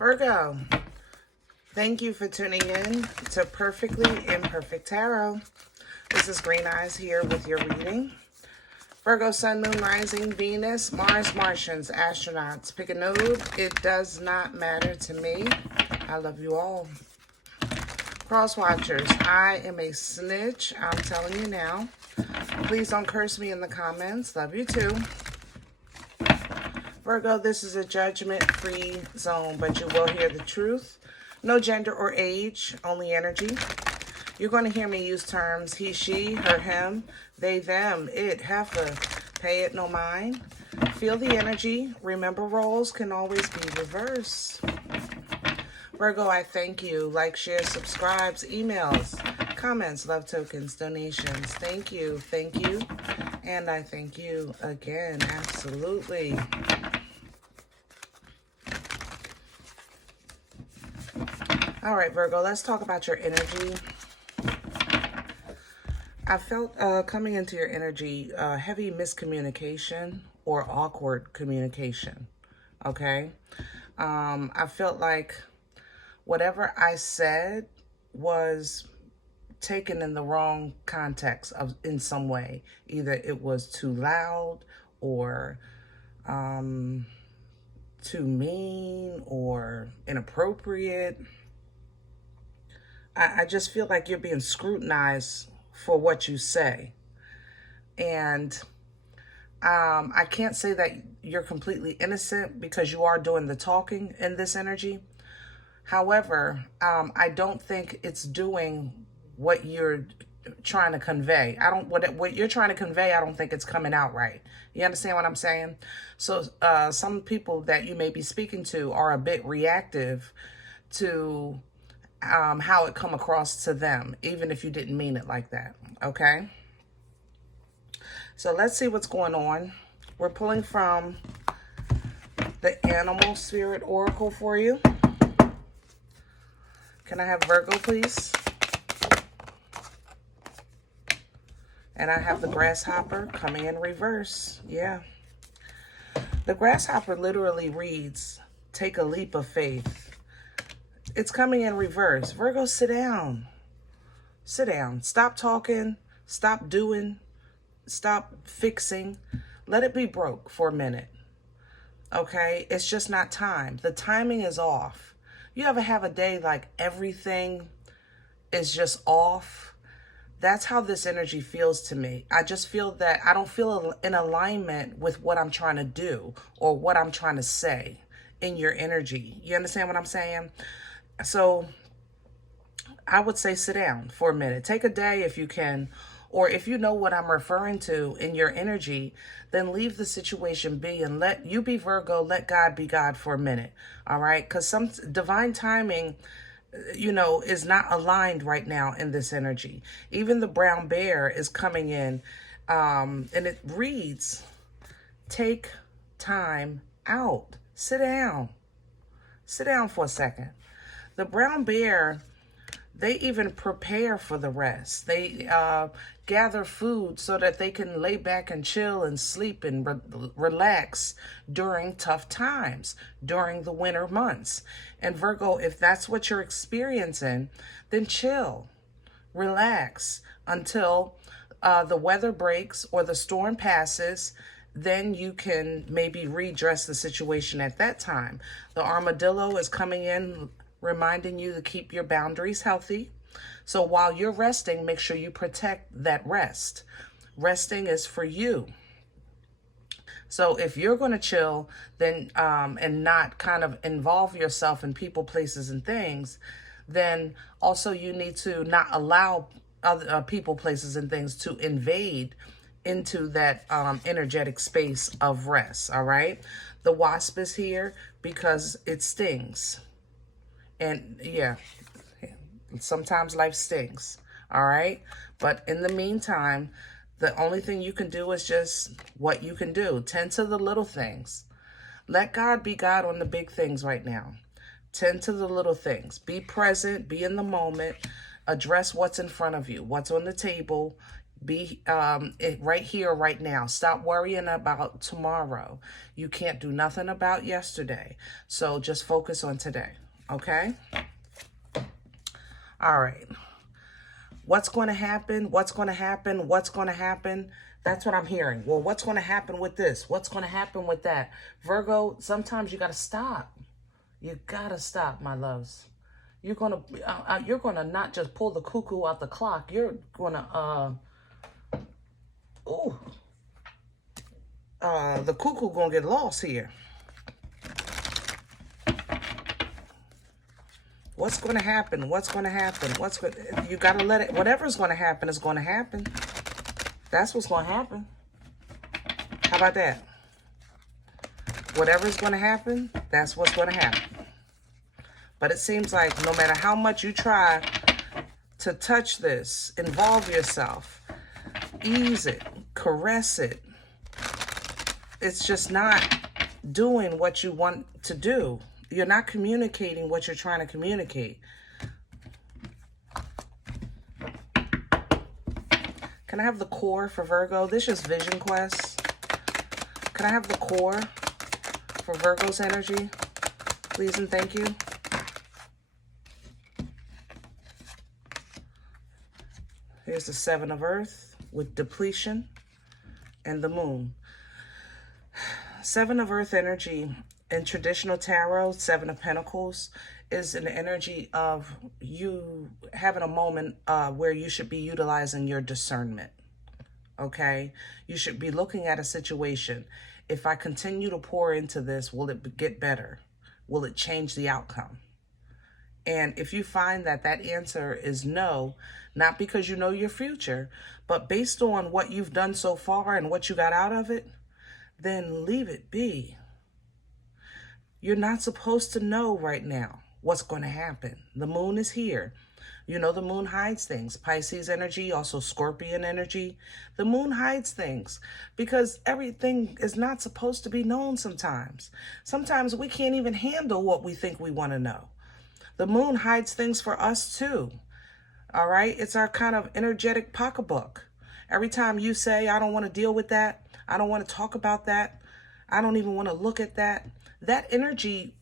Virgo, thank you for tuning in to Perfectly Imperfect Tarot. This is Green Eyes here with your reading. Virgo, Sun, Moon, Rising, Venus, Mars, Martians, astronauts. Pick a node. It does not matter to me. I love you all. Cross watchers, I am a snitch. I'm telling you now. Please don't curse me in the comments. Love you too. Virgo, this is a judgment-free zone, but you will hear the truth. No gender or age, only energy. You're going to hear me use terms he, she, her, him, they, them, it, heifer, pay it no mind. Feel the energy. Remember, roles can always be reversed. Virgo, I thank you. Like, share, subscribes, emails, comments, love tokens, donations. Thank you, and I thank you again. Absolutely. All right, Virgo, let's talk about your energy. I felt coming into your energy, heavy miscommunication or awkward communication, okay? I felt like whatever I said was taken in the wrong context in some way. Either it was too loud or too mean or inappropriate. I just feel like you're being scrutinized for what you say. And I can't say that you're completely innocent because you are doing the talking in this energy. However, I don't think it's doing what you're trying to convey. What you're trying to convey, I don't think it's coming out right. You understand what I'm saying? So some people that you may be speaking to are a bit reactive to how it come across to them, even if you didn't mean it like that, okay? So let's see what's going on. We're pulling from the Animal Spirit Oracle for you. Can I have Virgo, please? And I have the Grasshopper coming in reverse. Yeah. The Grasshopper literally reads, take a leap of faith. It's coming in reverse. Virgo, sit down. Sit down. Stop talking. Stop doing. Stop fixing. Let it be broke for a minute. Okay? It's just not time. The timing is off. You ever have a day like everything is just off? That's how this energy feels to me. I just feel that I don't feel in alignment with what I'm trying to do or what I'm trying to say in your energy. You understand what I'm saying? So I would say sit down for a minute. Take a day if you can, or if you know what I'm referring to in your energy, then leave the situation be and let you be Virgo, let God be God for a minute, all right? Because some divine timing, you know, is not aligned right now in this energy. Even the brown bear is coming in, and it reads, take time out. Sit down. Sit down for a second. The brown bear, they even prepare for the rest. They gather food so that they can lay back and chill and sleep and relax during tough times, during the winter months. And Virgo, if that's what you're experiencing, then chill, relax until the weather breaks or the storm passes. Then you can maybe redress the situation at that time. The armadillo is coming in, reminding you to keep your boundaries healthy. So while you're resting, make sure you protect that rest. Resting is for you. So if you're going to chill, then and not kind of involve yourself in people, places, and things, then also you need to not allow other people, places, and things to invade into that energetic space of rest, all right? The wasp is here because it stings. And yeah, sometimes life stings, all right? But in the meantime, the only thing you can do is just what you can do. Tend to the little things. Let God be God on the big things right now. Tend to the little things. Be present, be in the moment, address what's in front of you, what's on the table, Be right here, right now. Stop worrying about tomorrow. You can't do nothing about yesterday. So just focus on today. Okay? All right. What's going to happen? What's going to happen? What's going to happen? That's what I'm hearing. Well, what's going to happen with this? What's going to happen with that? Virgo, sometimes you got to stop. You got to stop, my loves. You're going to not just pull the cuckoo out the clock. You're going to the cuckoo gonna get lost here. What's gonna happen? What's gonna happen? You gotta let it, whatever's gonna happen is gonna happen. That's what's gonna happen. How about that? Whatever's gonna happen, that's what's gonna happen. But it seems like no matter how much you try to touch this, involve yourself, ease it, caress it, it's just not doing what you want to do. You're not communicating what you're trying to communicate. Can I have the core for Virgo? This is Vision Quest. Can I have the core for Virgo's energy? Please and thank you. Here's the Seven of Earth with depletion and the Moon. Seven of Earth energy in traditional tarot, Seven of Pentacles, is an energy of you having a moment where you should be utilizing your discernment, okay? You should be looking at a situation. If I continue to pour into this, will it get better? Will it change the outcome? And if you find that that answer is no, not because you know your future, but based on what you've done so far and what you got out of it, then leave it be. You're not supposed to know right now what's going to happen. The moon is here. You know the moon hides things. Pisces energy, also Scorpion energy. The moon hides things because everything is not supposed to be known sometimes. Sometimes we can't even handle what we think we want to know. The moon hides things for us too. All right? It's our kind of energetic pocketbook. Every time you say, I don't want to deal with that, I don't want to talk about that, I don't even want to look at that, that energy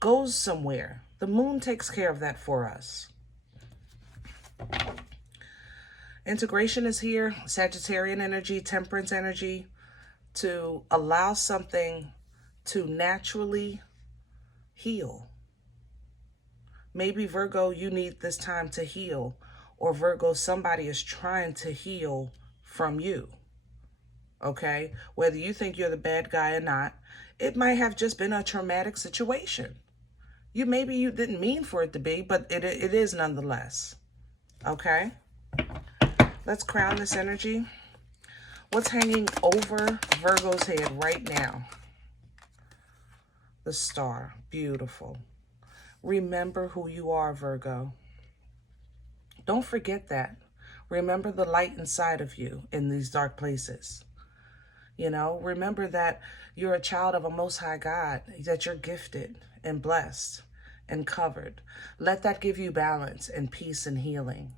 goes somewhere. The moon takes care of that for us. Integration is here, Sagittarian energy, Temperance energy, to allow something to naturally heal. Maybe Virgo, you need this time to heal, or Virgo, somebody is trying to heal from you. Okay? Whether you think you're the bad guy or not, it might have just been a traumatic situation. Maybe you didn't mean for it to be, but it is nonetheless. Okay? Let's crown this energy. What's hanging over Virgo's head right now? The star. Beautiful. Remember who you are, Virgo. Don't forget that. Remember the light inside of you in these dark places. You know, remember that you're a child of a Most High God, that you're gifted and blessed and covered. Let that give you balance and peace and healing.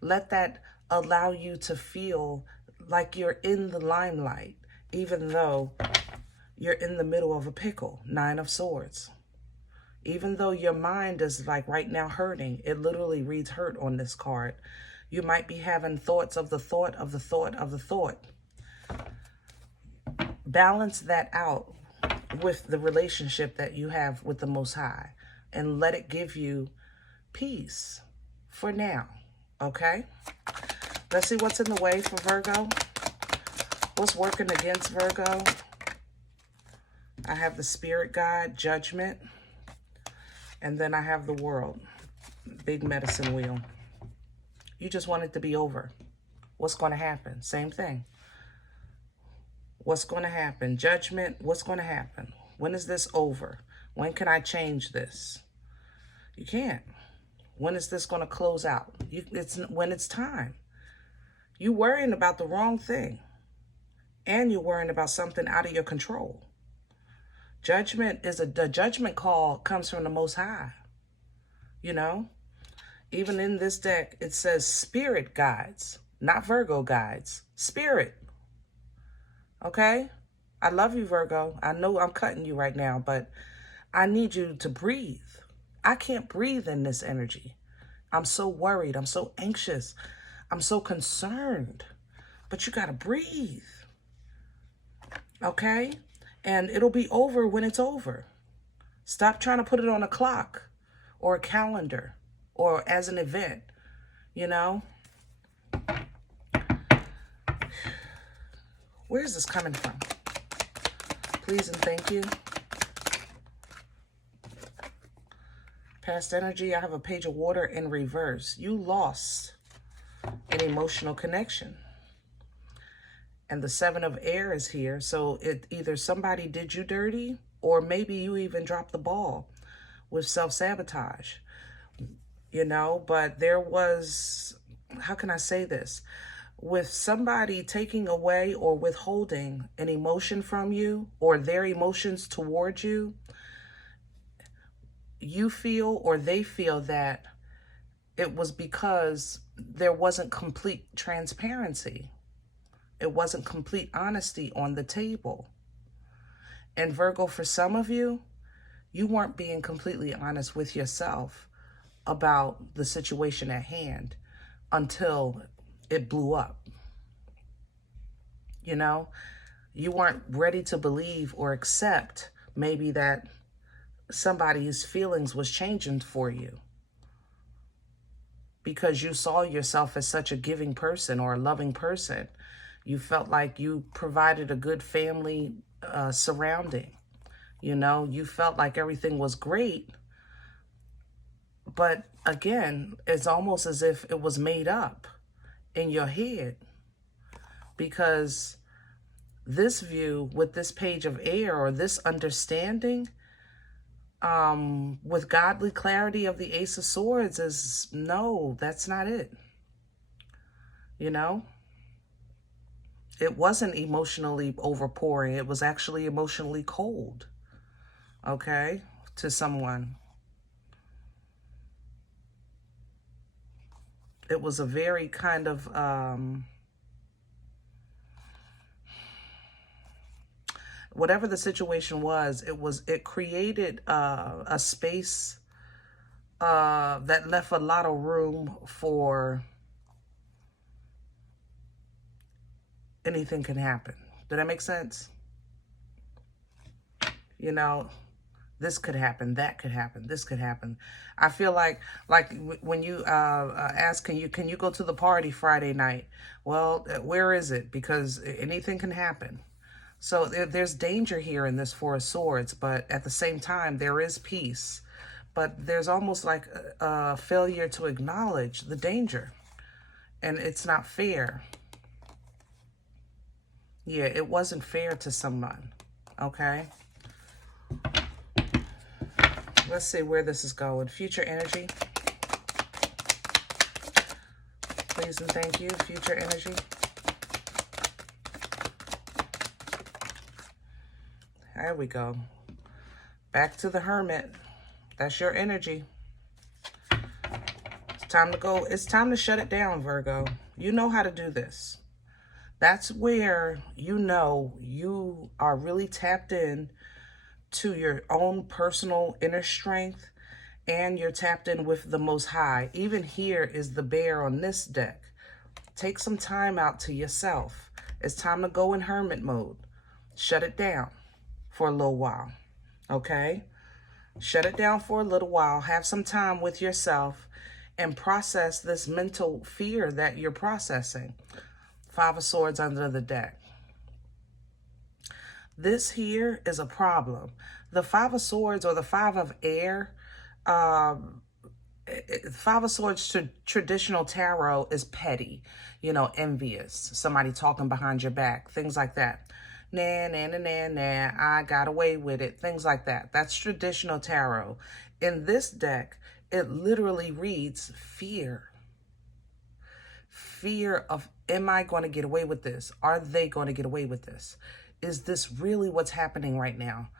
Let that allow you to feel like you're in the limelight, even though you're in the middle of a pickle. Nine of Swords. Even though your mind is like right now hurting, it literally reads hurt on this card. You might be having thoughts of the thought of the thought of the thought. Balance that out with the relationship that you have with the Most High and let it give you peace for now, okay? Let's see what's in the way for Virgo. What's working against Virgo? I have the Spirit Guide, Judgment, and then I have the World, big medicine wheel. You just want it to be over. What's going to happen? Same thing. What's going to happen? Judgment. What's going to happen? When is this over? When can I change this? You can't. When is this going to close out? It's when it's time. You're worrying about the wrong thing. And you're worrying about something out of your control. Judgment is the judgment call comes from the Most High. You know? Even in this deck, it says spirit guides, not Virgo guides, spirit. Okay? I love you, Virgo. I know I'm cutting you right now, but I need you to breathe. I can't breathe in this energy. I'm so worried. I'm so anxious. I'm so concerned. But you got to breathe. Okay? And it'll be over when it's over. Stop trying to put it on a clock or a calendar or as an event, you know? Where is this coming from? Please and thank you. Past energy, I have a page of water in reverse. You lost an emotional connection. And the 7 of air is here. So it either somebody did you dirty or maybe you even dropped the ball with self-sabotage, you know, but there was, how can I say this? With somebody taking away or withholding an emotion from you or their emotions towards you, you feel or they feel that it was because there wasn't complete transparency. It wasn't complete honesty on the table. And Virgo, for some of you, you weren't being completely honest with yourself about the situation at hand until it blew up. You know, you weren't ready to believe or accept maybe that somebody's feelings was changing for you because you saw yourself as such a giving person or a loving person. You felt like you provided a good family surrounding. You know, you felt like everything was great. But again, it's almost as if it was made up in your head, because this view with this page of air or this understanding with godly clarity of the Ace of Swords is, no, that's not it. You know, it wasn't emotionally overpouring. It was actually emotionally cold, okay, to someone. It was a very kind of, whatever the situation was, it created a space that left a lot of room for anything can happen. Did that make sense? You know, this could happen, that could happen, this could happen. I feel like when you ask, can you go to the party Friday night? Well, where is it? Because anything can happen. So there's danger here in this Four of Swords, but at the same time, there is peace. But there's almost like a failure to acknowledge the danger. And it's not fair. Yeah, it wasn't fair to someone. Okay? Let's see where this is going. Future energy. Please and thank you. Future energy. There we go. Back to the Hermit. That's your energy. It's time to go. It's time to shut it down, Virgo. You know how to do this. That's where you know you are really tapped in to your own personal inner strength, and you're tapped in with the Most High. Even here is the Bear on this deck. Take some time out to yourself. It's time to go in Hermit mode. Shut it down for a little while, okay? Shut it down for a little while. Have some time with yourself and process this mental fear that you're processing. 5 of Swords under the deck. This here is a problem. The 5 of Swords or the 5 of air, 5 of Swords traditional tarot is petty, you know, envious, somebody talking behind your back, things like that. Nah, nah, nah, nah, nah, I got away with it, things like that. That's traditional tarot. In this deck, it literally reads fear. Fear of, am I going to get away with this? Are they going to get away with this? Is this really what's happening right now?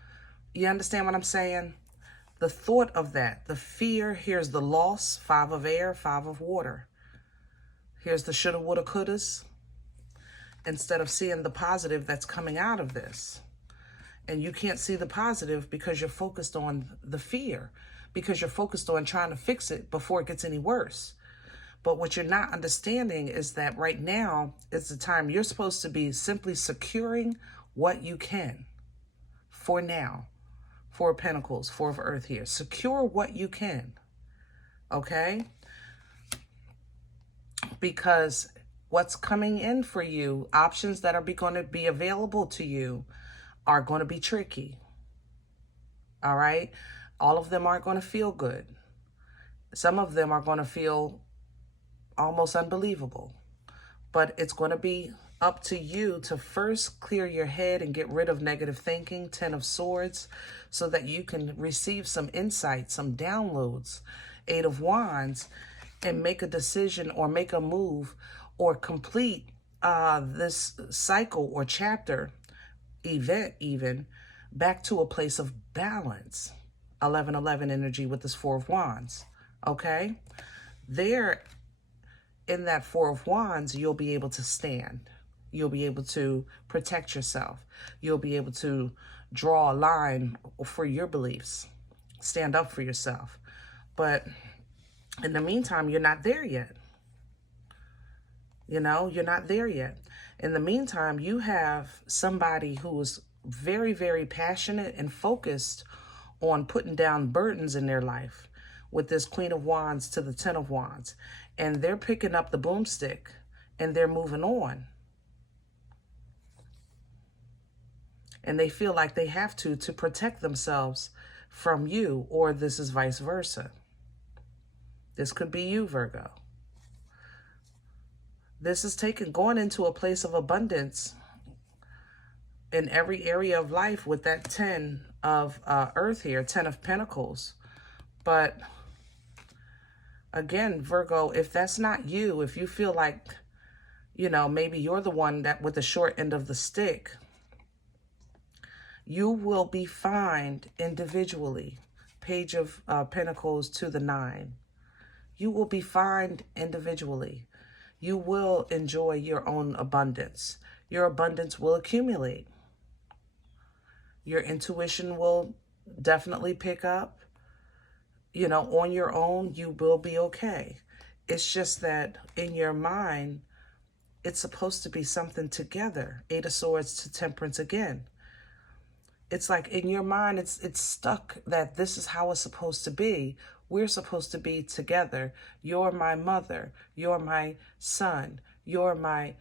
You understand what I'm saying? The thought of that, the fear, here's the loss, 5 of air, 5 of water. Here's the shoulda, woulda, couldas, instead of seeing the positive that's coming out of this. And you can't see the positive because you're focused on the fear, because you're focused on trying to fix it before it gets any worse. But what you're not understanding is that right now is the time you're supposed to be simply securing what you can for now. Four of Pentacles, Four of Earth here. Secure what you can, okay? Because what's coming in for you, options that are going to be available to you are going to be tricky, all right? All of them aren't going to feel good. Some of them are going to feel almost unbelievable, but it's going to be up to you to first clear your head and get rid of negative thinking, Ten of Swords, so that you can receive some insight, some downloads, Eight of Wands, and make a decision or make a move or complete this cycle or chapter, event even, back to a place of balance. 11-11 energy with this Four of Wands, okay? There, in that Four of Wands, you'll be able to stand. You'll be able to protect yourself. You'll be able to draw a line for your beliefs. Stand up for yourself. But in the meantime, you're not there yet. You know, you're not there yet. In the meantime, you have somebody who is very, very passionate and focused on putting down burdens in their life with this Queen of Wands to the Ten of Wands. And they're picking up the boomstick and they're moving on. And they feel like they have to protect themselves from you, or this is vice versa. This could be you, Virgo. This is going into a place of abundance in every area of life with that 10 of Earth here, 10 of Pentacles. But again, Virgo, if that's not you, if you feel like, you know, maybe you're the one that with the short end of the stick, you will be fined individually. Page of Pentacles to the 9. You will be fined individually. You will enjoy your own abundance. Your abundance will accumulate. Your intuition will definitely pick up. You know, on your own, you will be okay. It's just that in your mind, it's supposed to be something together. Eight of Swords to Temperance again. It's like in your mind, it's stuck that this is how it's supposed to be. We're supposed to be together. You're my mother. You're my son. You're my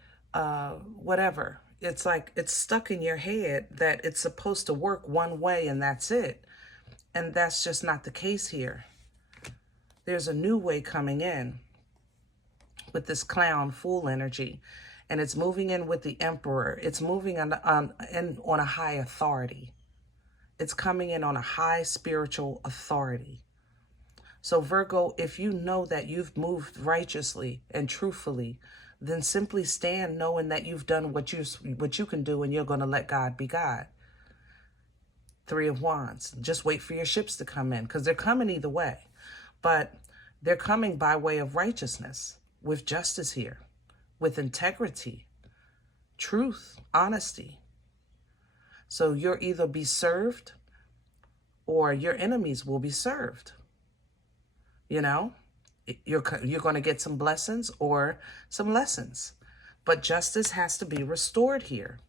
whatever. It's like it's stuck in your head that it's supposed to work one way and that's it. And that's just not the case here. There's a new way coming in with this clown fool energy. And it's moving in with the Emperor. It's moving on a high authority. It's coming in on a high spiritual authority. So Virgo, if you know that you've moved righteously and truthfully, then simply stand knowing that you've done what you can do and you're going to let God be God. Three of Wands. Just wait for your ships to come in because they're coming either way. But they're coming by way of righteousness, with justice here, with integrity, truth, honesty. So you'll either be served or your enemies will be served. You know, you're going to get some blessings or some lessons. But justice has to be restored here.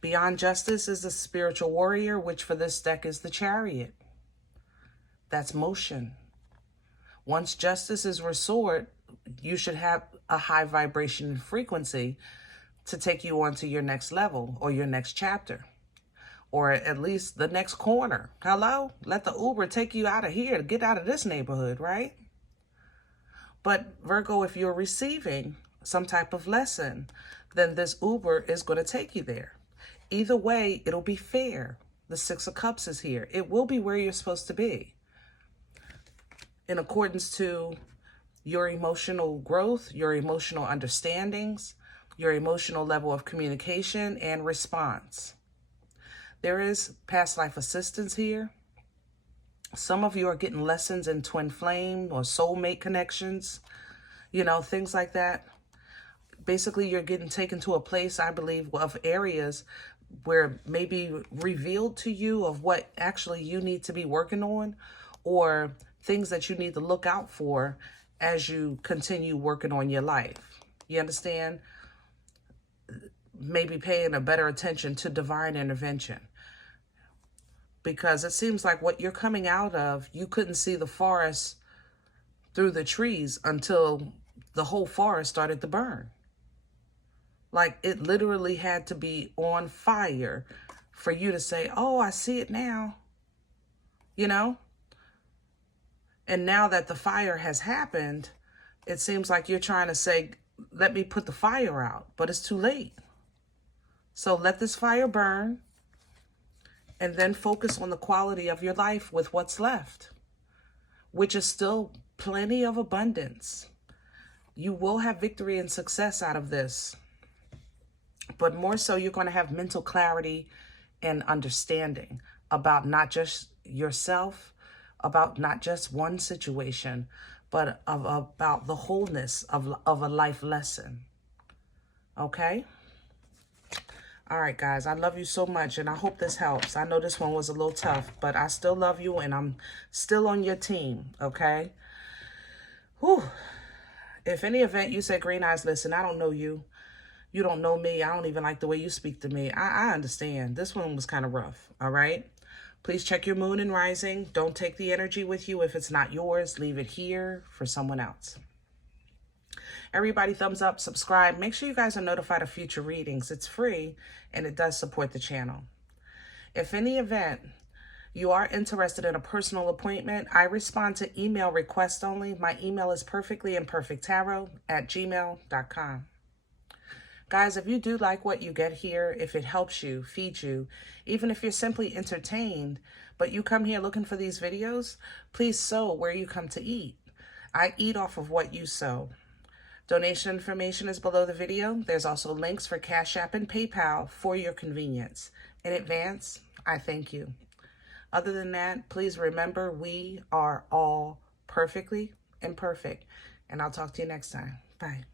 Beyond justice is the spiritual warrior, which for this deck is the Chariot. That's motion. Once justice is restored, you should have a high vibration and frequency to take you on to your next level or your next chapter. Or at least the next corner. Hello? Let the Uber take you out of here to get out of this neighborhood, right? But Virgo, if you're receiving some type of lesson, then this Uber is going to take you there. Either way, it'll be fair. The Six of Cups is here. It will be where you're supposed to be. In accordance to your emotional growth, your emotional understandings, your emotional level of communication and response. There is past life assistance here. Some of you are getting lessons in twin flame or soulmate connections. you know, things like that. Basically, you're getting taken to a place, I believe, of areas where maybe revealed to you of what actually you need to be working on, or things that you need to look out for as you continue working on your life. You understand? Maybe paying a better attention to divine intervention. Because it seems like what you're coming out of, you couldn't see the forest through the trees until the whole forest started to burn. Like, it literally had to be on fire for you to say, oh, I see it now, you know? And now that the fire has happened, it seems like you're trying to say, let me put the fire out, but it's too late. So let this fire burn, and then focus on the quality of your life with what's left, which is still plenty of abundance. You will have victory and success out of this. But more so, you're going to have mental clarity and understanding about not just yourself, about not just one situation, but about the wholeness of a life lesson. Okay? All right, guys, I love you so much, and I hope this helps. I know this one was a little tough, but I still love you, and I'm still on your team, okay? Whew. If any event you say, Green Eyes, listen, I don't know you. You don't know me. I don't even like the way you speak to me. I understand. This one was kind of rough, all right? Please check your moon and rising. Don't take the energy with you. If it's not yours, leave it here for someone else. Everybody, thumbs up, subscribe. Make sure you guys are notified of future readings. It's free, and it does support the channel. If in the event you are interested in a personal appointment, I respond to email requests only. My email is perfectlyimperfecttarot@gmail.com. Guys, if you do like what you get here, if it helps you, feeds you, even if you're simply entertained, but you come here looking for these videos, please sow where you come to eat. I eat off of what you sow. Donation information is below the video. There's also links for CashApp and PayPal for your convenience. In advance, I thank you. Other than that, please remember we are all perfectly imperfect. And I'll talk to you next time. Bye.